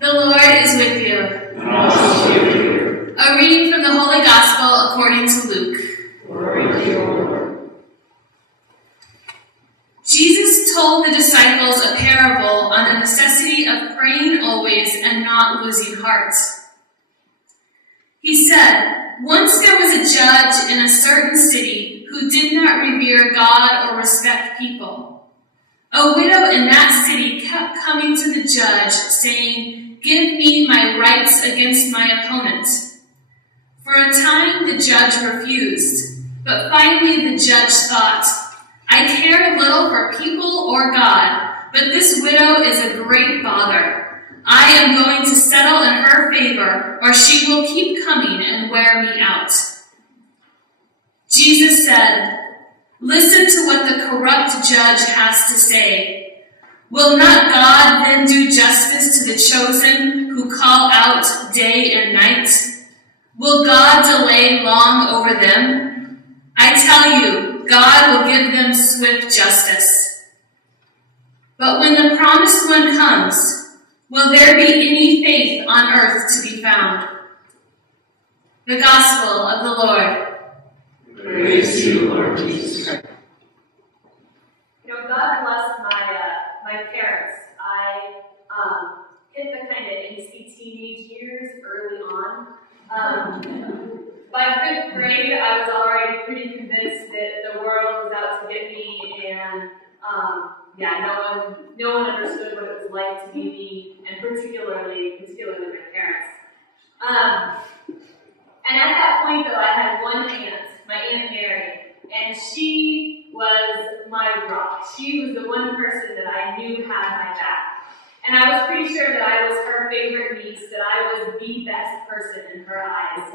The Lord is with you. And also with you. A reading from the Holy Gospel according to Luke. Glory to you, Lord. Jesus told the disciples a parable on the necessity of praying always and not losing heart. He said, "Once there was a judge in a certain city who did not revere God or respect people. A widow in that city kept coming to the judge, saying, 'Give me my rights against my opponent.' For a time the judge refused, but finally the judge thought, 'I care little for people or God, but this widow is a great bother. I am going to settle in her favor, or she will keep coming and wear me out.' Jesus said, 'Listen to what the corrupt judge has to say. Will not God then do justice to the chosen who call out day and night? Will God delay long over them? I tell you, God will give them swift justice. But when the promised one comes, will there be any faith on earth to be found?'" The Gospel of the Lord. Praise to you, Lord Jesus Christ. God bless my parents. I hit the kind of angsty teenage years early on. By fifth grade, I was already pretty convinced that the world was out to get me, and no one understood what it was like to be me, and particularly my parents. And at that point, though, I had one aunt, my Aunt Mary, and she was my rock. She was the one person that I knew had my back. And I was pretty sure that I was her favorite niece, that I was the best person in her eyes.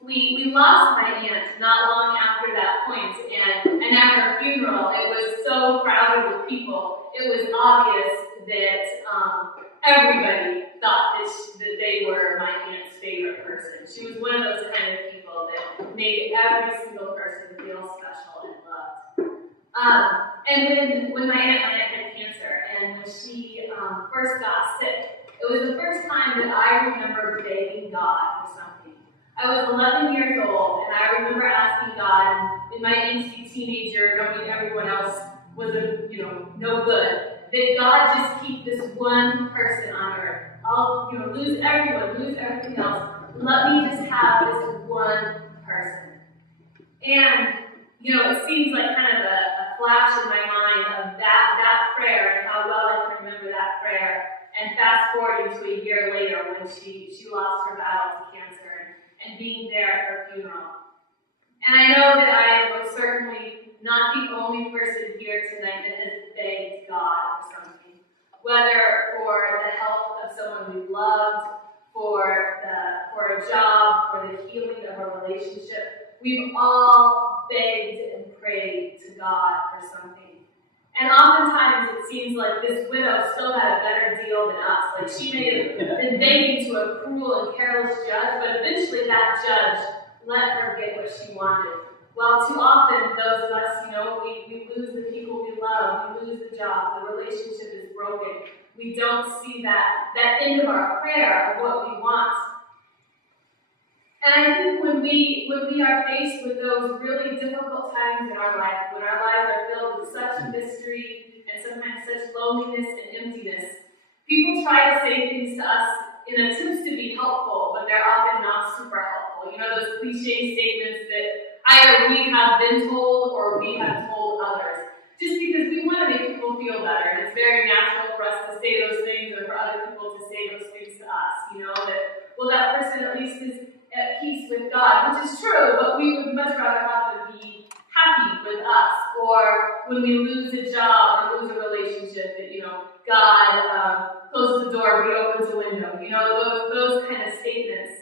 We lost my aunt not long after that point, and at her funeral, it was so crowded with people, it was obvious that everybody thought that they were my aunt's favorite person. She was one of those kind of people that made every single person feel special and loved. And when my aunt had cancer, and when she first got sick, it was the first time that I remember begging God for something. I was 11 years old, and I remember asking God, in my angsty teenager, knowing everyone else was no good, that God just keep this one person on earth. I'll lose everyone, lose everything else. Let me just have this one person. And it seems like kind of a flash in my mind of that prayer and how well I can remember that prayer. And fast forwarding to a year later when she lost her battle to cancer and being there at her funeral. And I know that I am most certainly not the only person here tonight that has begged God for something. Whether for the health of someone we loved, for a job, for the healing of a relationship. We've all begged and prayed to God for something. And oftentimes it seems like this widow still had a better deal than us. Like she may have been begging to a cruel and careless judge, but eventually that judge let her get what she wanted. Well, too often those of us, we lose the people we love, we lose the job, the relationship is broken. We don't see that end of our prayer of what we want. And I think when we are faced with those really difficult times in our life, when our lives are filled with such mystery and sometimes such loneliness and emptiness, people try to say things to us in attempts to be helpful, but they're often not super helpful. Those cliche statements that either we have been told or we have told others. Just because we want to make people feel better, and it's very natural for us to say those things or for other people to say those things to us, that person at least is at peace with God, which is true, but we would much rather have them be happy with us. Or when we lose a job or lose a relationship, that, God closes the door, reopens a window, those kind of statements.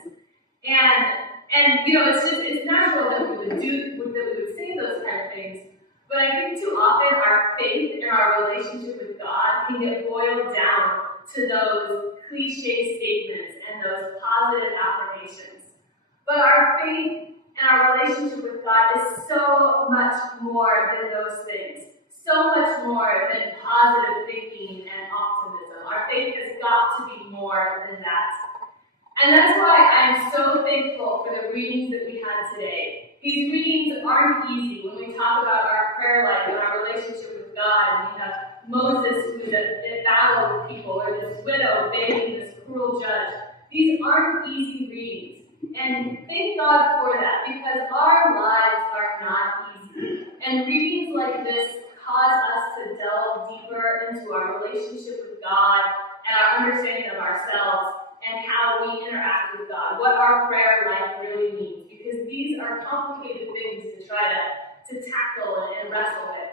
And it's natural that we would say those kind of things. But I think too often our faith and our relationship with God can get boiled down to those cliche statements and those positive affirmations. But our faith and our relationship with God is so much more than those things. So much more than positive thinking and optimism. Our faith it has got to be more than that. And that's why I'm so thankful for the readings that we had today. These readings aren't easy when we talk about our prayer life and our relationship with God, and we have Moses who's at battle with people, or this widow begging this cruel judge. These aren't easy readings. And thank God for that, because our lives are not easy. And readings like this cause us to delve deeper into our relationship with God and our understanding of ourselves and how we interact with God, what our prayer life really means, because these are complicated things to try to tackle and wrestle with.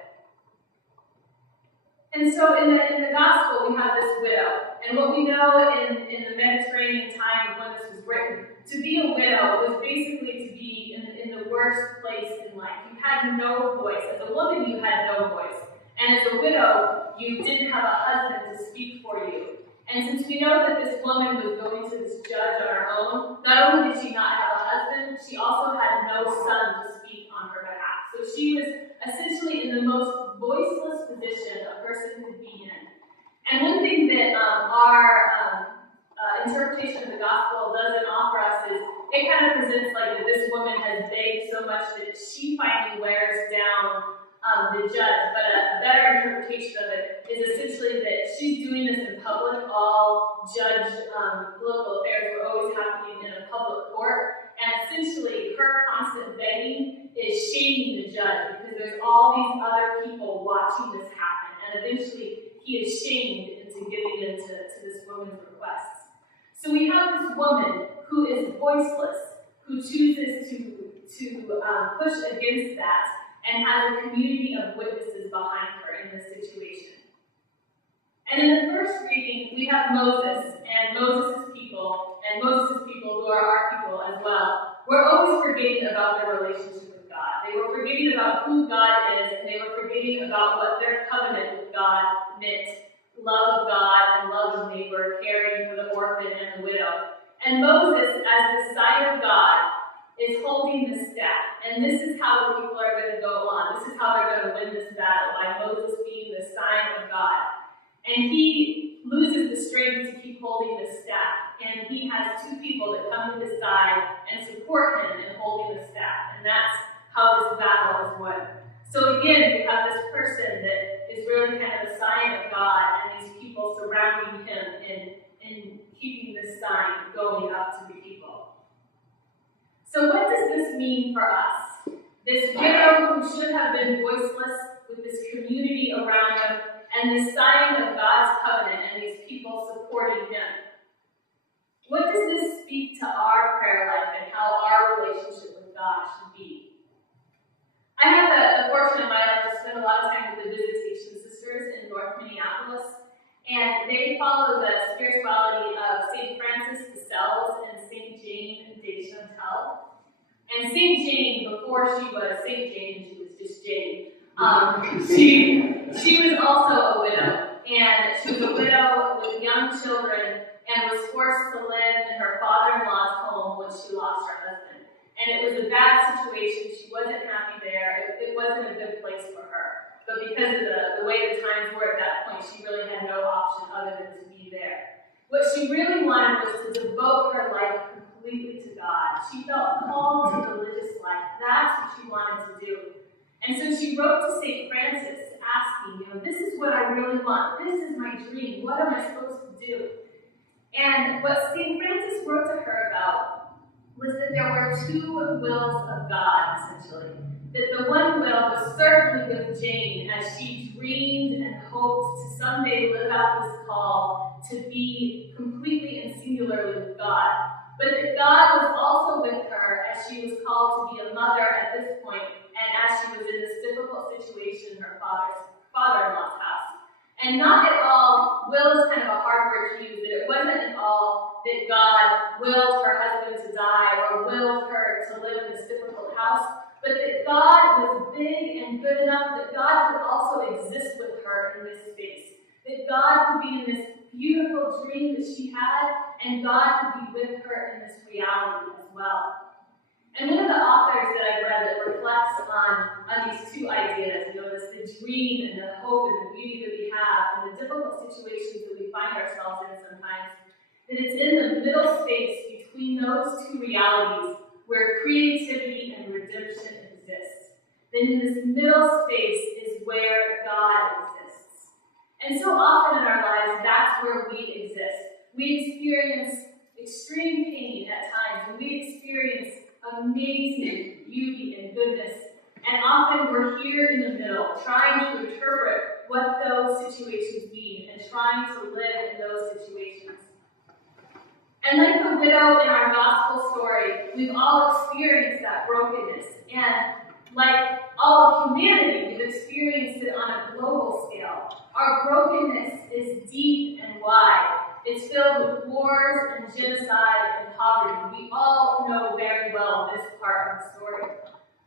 And so in the gospel, we have this widow. And what we know in the Mediterranean time when this was written, to be a widow was basically to be in the worst place in life. You had no voice. As a woman, you had no voice. And as a widow, you didn't have a husband to speak for you. And since we know that this woman was going to this judge on her own, not only did she not have a husband, she also had no son to speak on her behalf. So she was essentially in the most voiceless position a person could be in. And one thing that our interpretation of the gospel doesn't offer us is it kind of presents like that this woman has begged so much that she finally wears down the judge. But a better interpretation of it is essentially that she's doing this in public. All judge political affairs were always happening in a public court. And essentially, her constant begging is shaming the judge because there's all these other people watching this happen. And eventually, he is shamed into giving in to this woman's requests. So we have this woman who is voiceless, who chooses to push against that and has a community of witnesses behind her in this situation. And in the first reading, we have Moses and Moses' people who are our people as well. We're always forgetting about their relationship with God. They were forgetting about who God is, and they were forgetting about what their covenant with God meant. Love of God and love of neighbor, caring for the orphan and the widow. And Moses, as the sign of God, is holding the staff. And this is how the people are going to go on. This is how they're going to win this battle, by Moses being the sign of God. And he loses the strength to keep holding the staff. And he has two people that come to his side and support him in holding the staff. And that's how this battle is won. So again, we have this person that is really kind of a sign of God, and these people surrounding him in keeping this sign going up to the people. So what does this mean for us? This widow who should have been voiceless with this community around him, and this sign of God's covenant and these people supporting him. What does this speak to our prayer life and how our relationship with God should be? I have the fortune in my life to spend a lot of time with the Visitation Sisters in North Minneapolis, and they follow the spirituality of St. Francis de Sales and St. Jane de Chantal. And St. Jane, before she was St. Jane, she was just Jane, she was also a widow, and she was a widow with young children and was forced to live in her father-in-law's home when she lost her husband. And it was a bad situation. She wasn't happy there. It wasn't a good place for her. But because of the way the times were at that point, she really had no option other than to be there. What she really wanted was to devote her life completely to God. She felt called to religious life. That's what she wanted to do. And so she wrote to St. Francis asking, this is what I really want. This is my dream. What am I supposed to do? And what St. Francis wrote to her about was that there were two wills of God, essentially. That the one will was certainly with Jane as she dreamed and hoped to someday live out this call to be completely and singularly with God. But that God was also with her as she was called to be a mother at this point, and as she was in this difficult situation in her father-in-law's house. And not at all, will is kind of a hard word to use, that it wasn't at all that God willed her husband to die or willed her to live in this difficult house, but that God was big and good enough that God could also exist with her in this space. That God could be in this beautiful dream that she had, and God could be with her in this reality as well. And one of the authors that I've read that reflects on these two ideas, the dream and the hope and the beauty that we have and the difficult situations that we find ourselves ourselves in sometimes, that it's in the middle space between those two realities where creativity and redemption exist. That in this middle space is where God exists. And so often in our lives, that's where we exist. We experience extreme pain at times, and we experience amazing beauty and goodness. And often we're here in the middle, trying to interpret what those situations mean and trying to live in those situations. And like the widow in our gospel story, we've all experienced that brokenness. And like all of humanity, we've experienced it on a global scale. Our brokenness is deep and wide. It's filled with wars and genocide and poverty. We all know very well this part of the story.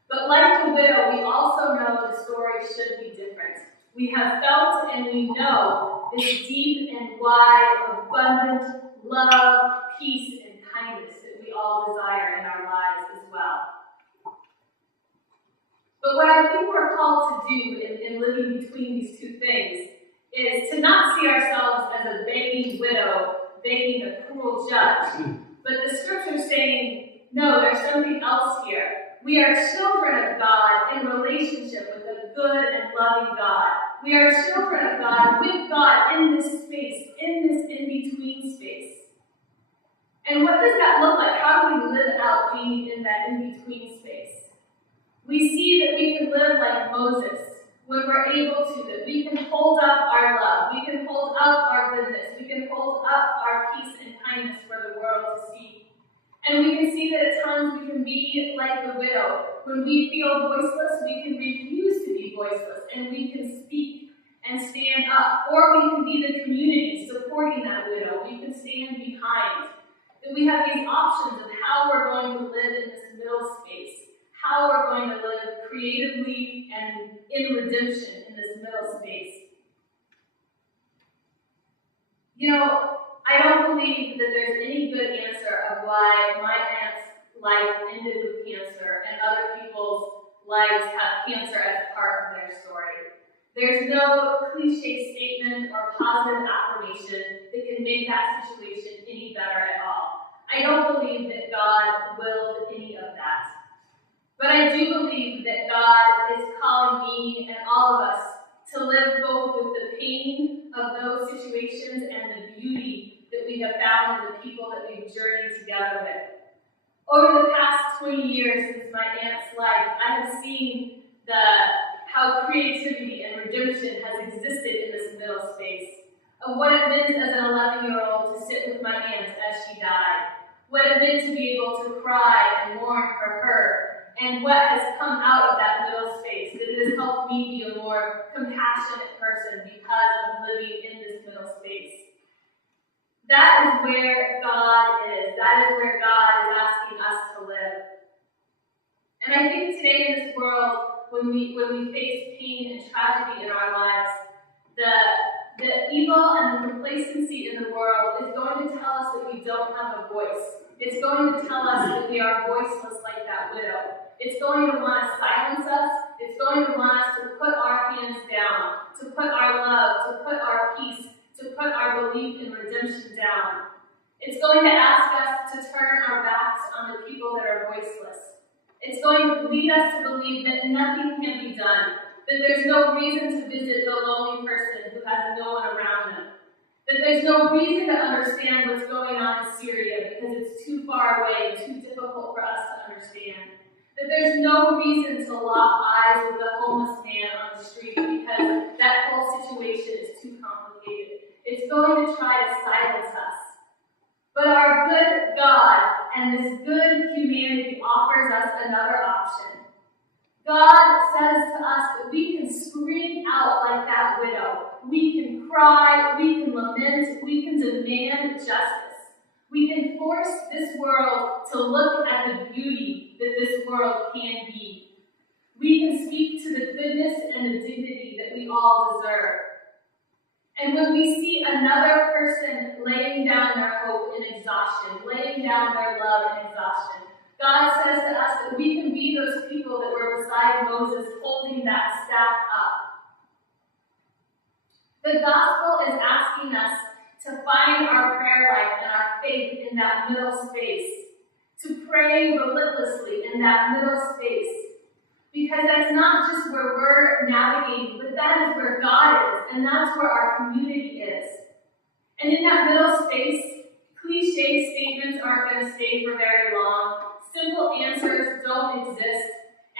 But like the widow, we also know the story should be different. We have felt and we know this deep and wide, abundant love, peace, and kindness that we all desire in our lives as well. But what I think we're called to do in living between these two things is to not see ourselves as a begging widow, begging a cruel judge, but the scripture saying, no, there's something else here. We are children of God in relationship with a good and loving God. We are children of God with God in this space, in this in-between space. And what does that look like? How do we live out being in that in-between space? We see that we can live like Moses when we're able to, that we can hold up our love, we can hold up our goodness, we can hold up our peace and kindness for the world to see. And we can see that at times we can be like the widow. When we feel voiceless, we can refuse to be voiceless, and we can speak and stand up. Or we can be the community supporting that widow. We can stand behind. That we have these options of how we're going to live in this middle space, how we're going to live creatively and in redemption in this middle space. You know, I don't believe that there's any good answer of why my aunt's life ended with cancer and other people's lives have cancer as part of their story. There's no cliche statement or positive affirmation that can make that situation any better at all. I don't believe that God willed any of that. But I do believe that God is calling me and all of us to live both with the pain of those situations and the beauty that we have found in the people that we've journeyed together with. Over the past 20 years since my aunt's life, I have seen how creativity and redemption has existed in this middle space, of what it meant as an 11-year-old to sit with my aunt as she died, what it meant to be able to cry and mourn for her, and what has come out of that middle space, that it has helped me be a more compassionate person because of living in this middle space. That is where God is. That is where God is asking us to live. And I think today in this world, when we face pain and tragedy in our lives, the evil and the complacency in the world is going to tell us that we don't have a voice. It's going to tell us that we are voiceless like that widow. It's going to want to silence us. It's going to want us to put our hands down, to put our love, to put our peace, to put our belief in redemption down. It's going to ask us to turn our backs on the people that are voiceless. It's going to lead us to believe that nothing can be done, that there's no reason to visit the lonely person who has no one around them, that there's no reason to understand what's going on in Syria because it's too far away and too difficult for us to understand, that there's no reason to lock eyes with a homeless man on the street because that whole situation is too complicated. It's going to try to silence us. But our good God and this good humanity offers us another option. God says to us that we can scream out like that widow. We can cry, we can lament, we can demand justice. We can force this world to look at the beauty that this world can be. We can speak to the goodness and the dignity that we all deserve. And when we see another person laying down their hope in exhaustion, laying down their love in exhaustion, God says to us that we can be those people that were beside Moses holding that staff up. The gospel is asking us to find that middle space, to pray relentlessly in that middle space. Because that's not just where we're navigating, but that is where God is, and that's where our community is. And in that middle space, cliche statements aren't going to stay for very long. Simple answers don't exist,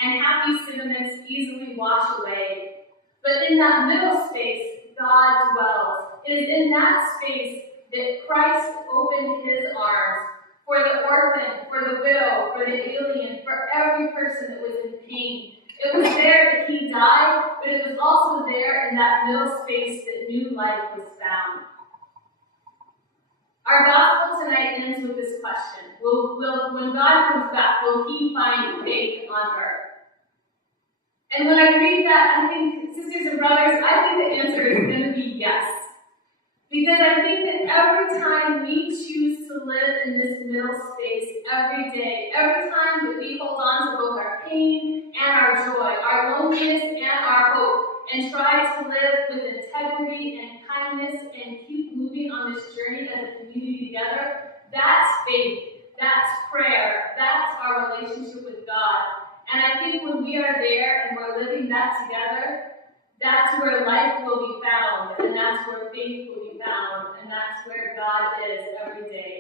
and happy sentiments easily wash away. But in that middle space, God dwells. It is in that space that Christ opened his arms for the orphan, for the widow, for the alien, for every person that was in pain. It was there that he died, but it was also there in that middle space that new life was found. Our gospel tonight ends with this question. When God comes back, will he find faith on earth? And when I read that, I think, sisters and brothers, I think the answer is going to be yes. Because I think that every time we choose to live in this middle space every day, every time that we hold on to both our pain and our joy, our loneliness and our hope, and try to live with integrity and kindness and keep moving on this journey as a community together, that's faith, that's prayer, that's our relationship with God. And I think when we are there and we're living that together, that's where life will be found, and that's where faith will be found, and that's where God is every day.